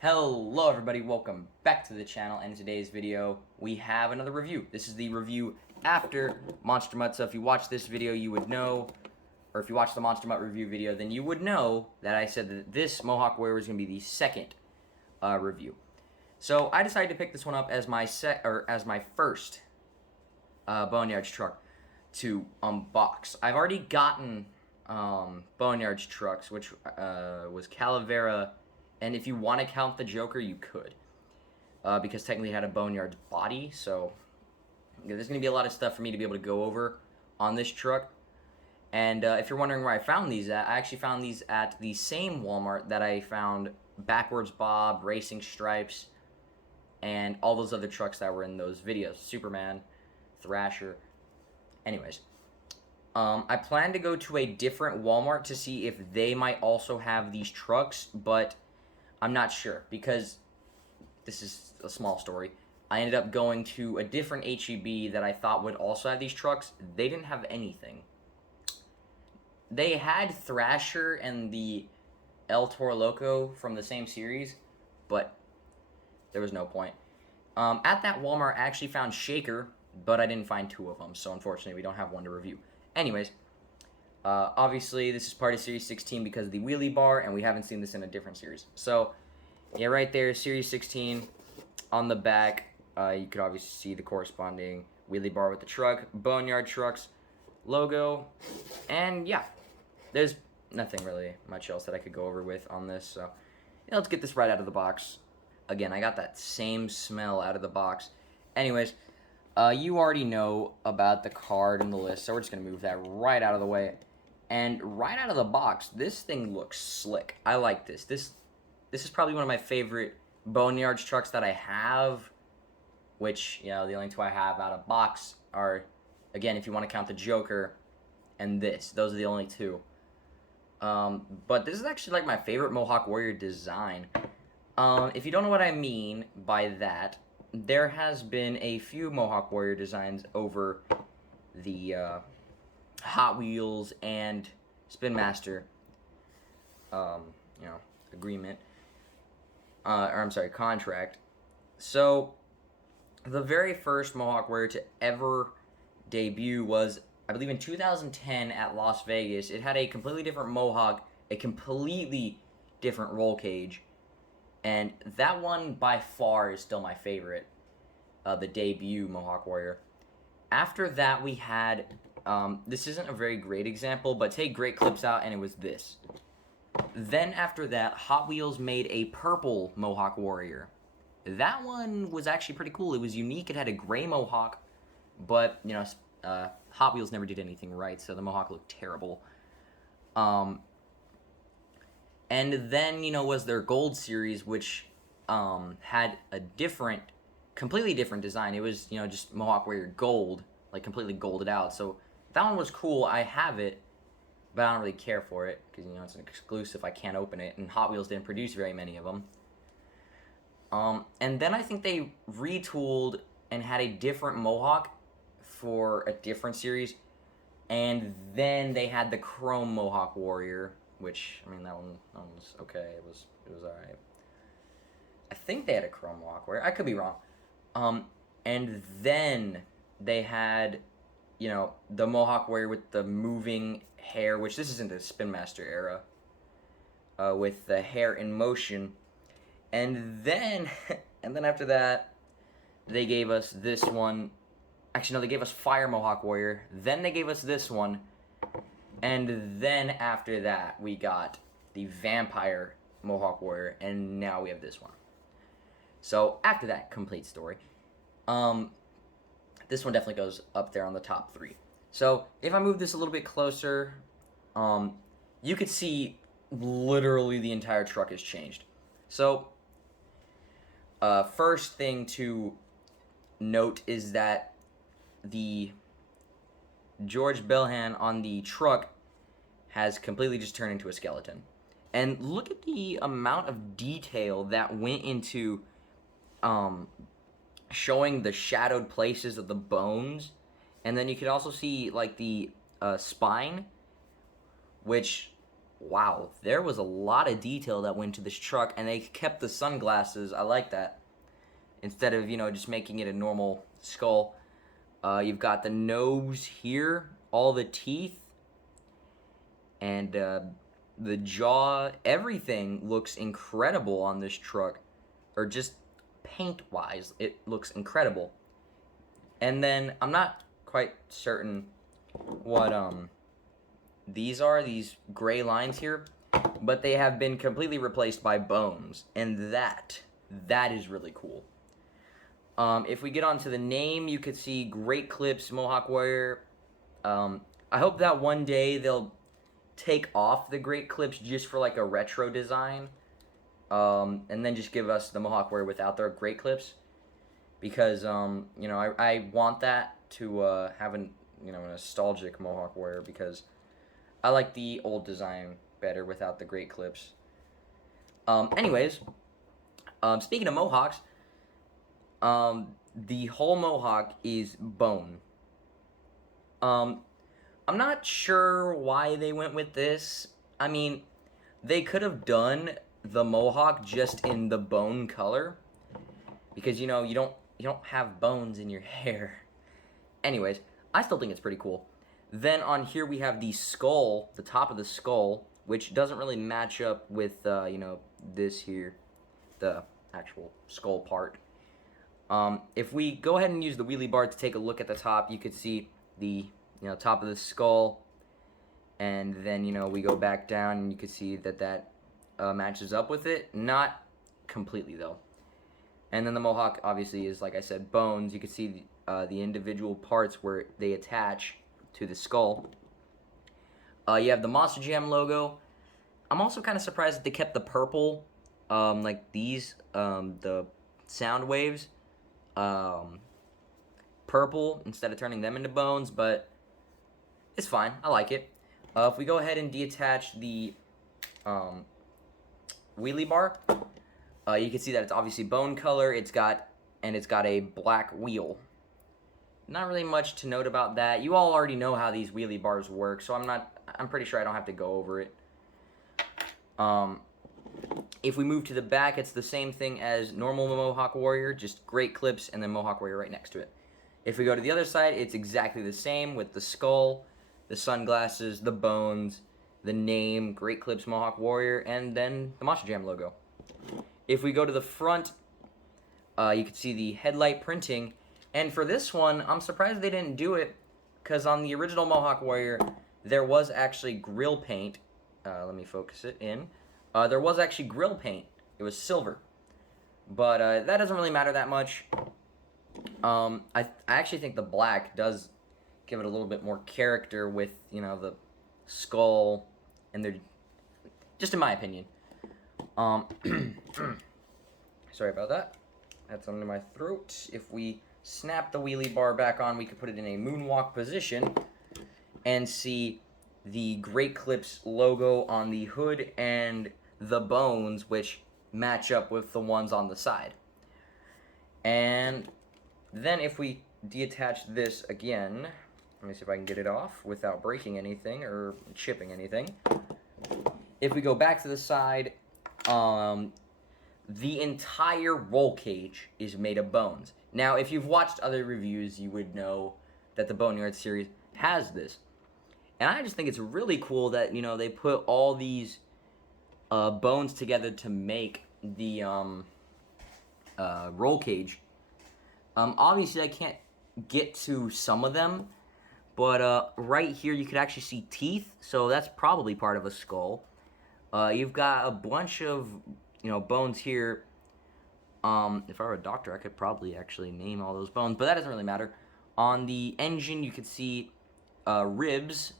Hello everybody, welcome back to the channel, and in today's video we have another review. This is the review after Monster Mutt, so if you watch this video you would know, or if you watch the Monster Mutt review video, then you would know that I said that this Mohawk Warrior was going to be the second review. So I decided to pick this one up as my first Boneyard's truck to unbox. I've already gotten Boneyard's trucks, which was Calavera. And if you want to count the Joker, you could. Because technically it had a Boneyard's body, so there's going to be a lot of stuff for me to be able to go over on this truck. And if you're wondering where I found these at, I actually found these at the same Walmart that I found Backwards Bob, Racing Stripes, and all those other trucks that were in those videos. Superman, Thrasher. Anyways. I plan to go to a different Walmart to see if they might also have these trucks, but I'm not sure, because this is a small story. I ended up going to a different HEB that I thought would also have these trucks. They didn't have anything. They had Thrasher and the El Toro Loco from the same series, but there was no point. At that Walmart, I actually found Shaker, but I didn't find two of them, so unfortunately we don't have one to review. Anyways, obviously this is part of Series 16 because of the wheelie bar, and we haven't seen this in a different series. So, yeah, right there, Series 16 on the back. You could obviously see the corresponding wheelie bar with the truck, Boneyard Trucks logo, and yeah, there's nothing really much else that I could go over with on this. So, yeah, let's get this right out of the box. Again, I got that same smell out of the box. Anyways. You already know about the card and the list, so we're just going to move that right out of the way. And right out of the box, this thing looks slick. I like this. This is probably one of my favorite Boneyard's trucks that I have, which, you know, the only two I have out of box are, again, if you want to count the Joker and this. Those are the only two. But this is actually like my favorite Mohawk Warrior design. If you don't know what I mean by that, there has been a few Mohawk Warrior designs over the Hot Wheels and Spin Master, agreement, contract. So, the very first Mohawk Warrior to ever debut was, I believe, in 2010 at Las Vegas. It had a completely different Mohawk, a completely different roll cage. And that one, by far, is still my favorite, the debut Mohawk Warrior. After that, we had, this isn't a very great example, but take Great Clips out, and it was this. Then after that, Hot Wheels made a purple Mohawk Warrior. That one was actually pretty cool. It was unique. It had a gray Mohawk, but, you know, Hot Wheels never did anything right, so the Mohawk looked terrible. And then, you know, was their Gold Series, which had a completely different design. It was, you know, just Mohawk Warrior Gold, like completely golded out. So that one was cool. I have it, but I don't really care for it because, you know, it's an exclusive. I can't open it, and Hot Wheels didn't produce very many of them. And then I think they retooled and had a different Mohawk for a different series. And then they had the Chrome Mohawk Warrior, which, I mean, that one was okay. It was alright. I think they had a Chrome Mohawk Warrior. I could be wrong. And then they had, you know, the Mohawk Warrior with the moving hair, which this isn't the Spin Master era, with the hair in motion. And then, after that, they gave us this one. Actually, no, they gave us Fire Mohawk Warrior. Then they gave us this one. And then after that, we got the Vampire Mohawk Warrior, and now we have this one. So, after that complete story, this one definitely goes up there on the top three. So, if I move this a little bit closer, you could see literally the entire truck has changed. So, first thing to note is that the George Belhan on the truck has completely just turned into a skeleton. And look at the amount of detail that went into showing the shadowed places of the bones. And then you could also see, like, the spine, which wow, there was a lot of detail that went to this truck, and they kept the sunglasses. I like that. Instead of, just making it a normal skull. You've got the nose here, all the teeth, and the jaw. Everything looks incredible on this truck. Or just paint-wise, it looks incredible. And then, I'm not quite certain what these are, these gray lines here, but they have been completely replaced by bones, and that is really cool. If we get onto the name, you could see Great Clips Mohawk Warrior. I hope that one day they'll take off the Great Clips just for like a retro design, and then just give us the Mohawk Warrior without their Great Clips, because I want that to have a nostalgic Mohawk Warrior, because I like the old design better without the Great Clips. Anyways, speaking of Mohawks, the whole Mohawk is bone. I'm not sure why they went with this. I mean, they could have done the Mohawk just in the bone color, because you don't have bones in your hair. Anyways, I still think it's pretty cool. Then on here we have the skull, the top of the skull, which doesn't really match up with this here, the actual skull part. If we go ahead and use the wheelie bar to take a look at the top, you could see the top of the skull, and then we go back down and you can see that matches up with it. Not completely though. And then the Mohawk obviously is, like I said, bones. You can see the individual parts where they attach to the skull. You have the Monster Jam logo. I'm also kind of surprised that they kept the purple, like these, the sound waves, purple instead of turning them into bones, but it's fine. I like it. If we go ahead and detach the wheelie bar, you can see that it's obviously bone color. It's got a black wheel. Not really much to note about that. You all already know how these wheelie bars work, so I'm pretty sure I don't have to go over it. If we move to the back, it's the same thing as normal Mohawk Warrior, just Great Clips and then Mohawk Warrior right next to it. If we go to the other side, it's exactly the same with the skull, the sunglasses, the bones, the name, Great Clips Mohawk Warrior, and then the Monster Jam logo. If we go to the front, you can see the headlight printing. And for this one, I'm surprised they didn't do it, because on the original Mohawk Warrior, there was actually grill paint. Let me focus it in. There was actually grill paint. It was silver. But that doesn't really matter that much. I actually think the black does give it a little bit more character with, the skull, and they're, just in my opinion. Sorry about that. That's under my throat. If we snap the wheelie bar back on, we could put it in a moonwalk position and see the Great Clips logo on the hood and the bones, which match up with the ones on the side. And then if we detach this again, let me see if I can get it off without breaking anything or chipping anything. If we go back to the side, the entire roll cage is made of bones. Now, if you've watched other reviews, you would know that the Boneyard series has this. And I just think it's really cool that, they put all these bones together to make the roll cage. Obviously, I can't get to some of them, but right here you could actually see teeth, so that's probably part of a skull. You've got a bunch of, bones here. If I were a doctor, I could probably actually name all those bones, but that doesn't really matter. On the engine, you could see ribs,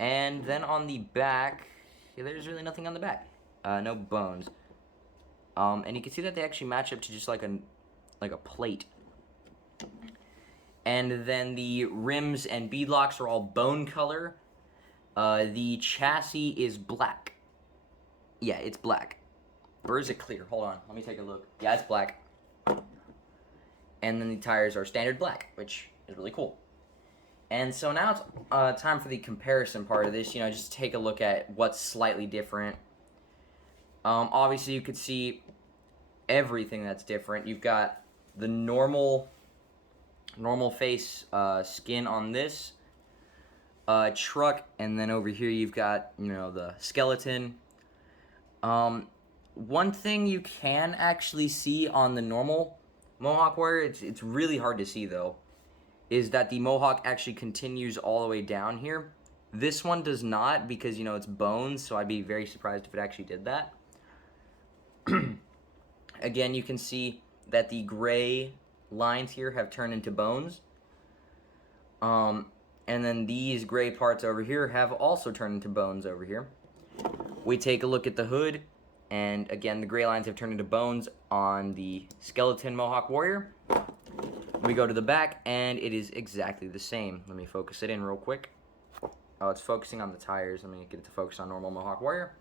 and then on the back, there's really nothing on the back. No bones. And you can see that they actually match up to just like a plate. And then the rims and beadlocks are all bone color. The chassis is black. Yeah, it's black. Or is it clear? Hold on, let me take a look. Yeah, it's black. And then the tires are standard black, which is really cool. And so now it's time for the comparison part of this. Just take a look at what's slightly different. Obviously, you could see everything that's different. You've got the normal face skin on this truck, and then over here you've got the skeleton. One thing you can actually see on the normal Mohawk warrior, it's really hard to see though, is that the Mohawk actually continues all the way down here. This one does not, because it's bones, so I'd be very surprised if it actually did that. Again, you can see that the gray lines here have turned into bones. And then these gray parts over here have also turned into bones over here. We take a look at the hood, and again, the gray lines have turned into bones on the skeleton Mohawk warrior. We go to the back, and it is exactly the same. Let me focus it in real quick. Oh, it's focusing on the tires. Let me get it to focus on normal Mohawk warrior.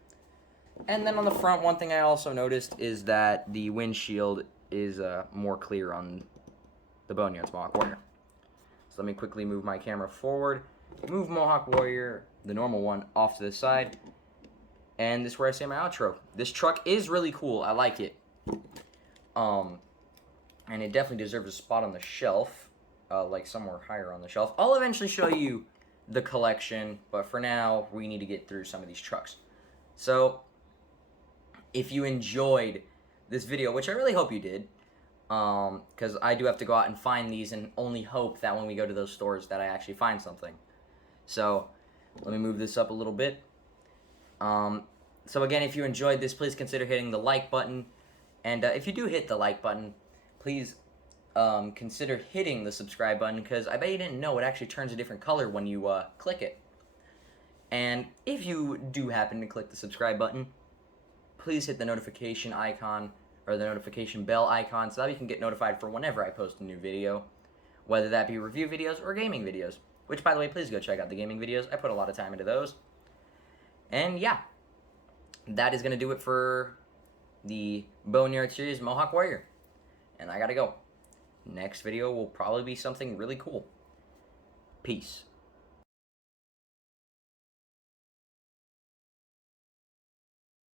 And then on the front, one thing I also noticed is that the windshield is more clear on the Boneyard's Mohawk warrior. So let me quickly move my camera forward, move Mohawk warrior, the normal one, off to the side, and this is where I say my outro. This truck is really cool. I like it. And it definitely deserves a spot on the shelf, like somewhere higher on the shelf. I'll eventually show you the collection, but for now, we need to get through some of these trucks. So, if you enjoyed this video, which I really hope you did, because I do have to go out and find these and only hope that when we go to those stores that I actually find something. So, let me move this up a little bit. So again, if you enjoyed this, please consider hitting the like button. And if you do hit the like button, please consider hitting the subscribe button, because I bet you didn't know it actually turns a different color when you click it. And if you do happen to click the subscribe button, please hit the notification icon, or the notification bell icon, so that you can get notified for whenever I post a new video, whether that be review videos or gaming videos. Which, by the way, please go check out the gaming videos. I put a lot of time into those. And yeah, that is going to do it for the Boneyard series Mohawk Warrior. And I gotta go. Next video will probably be something really cool. Peace.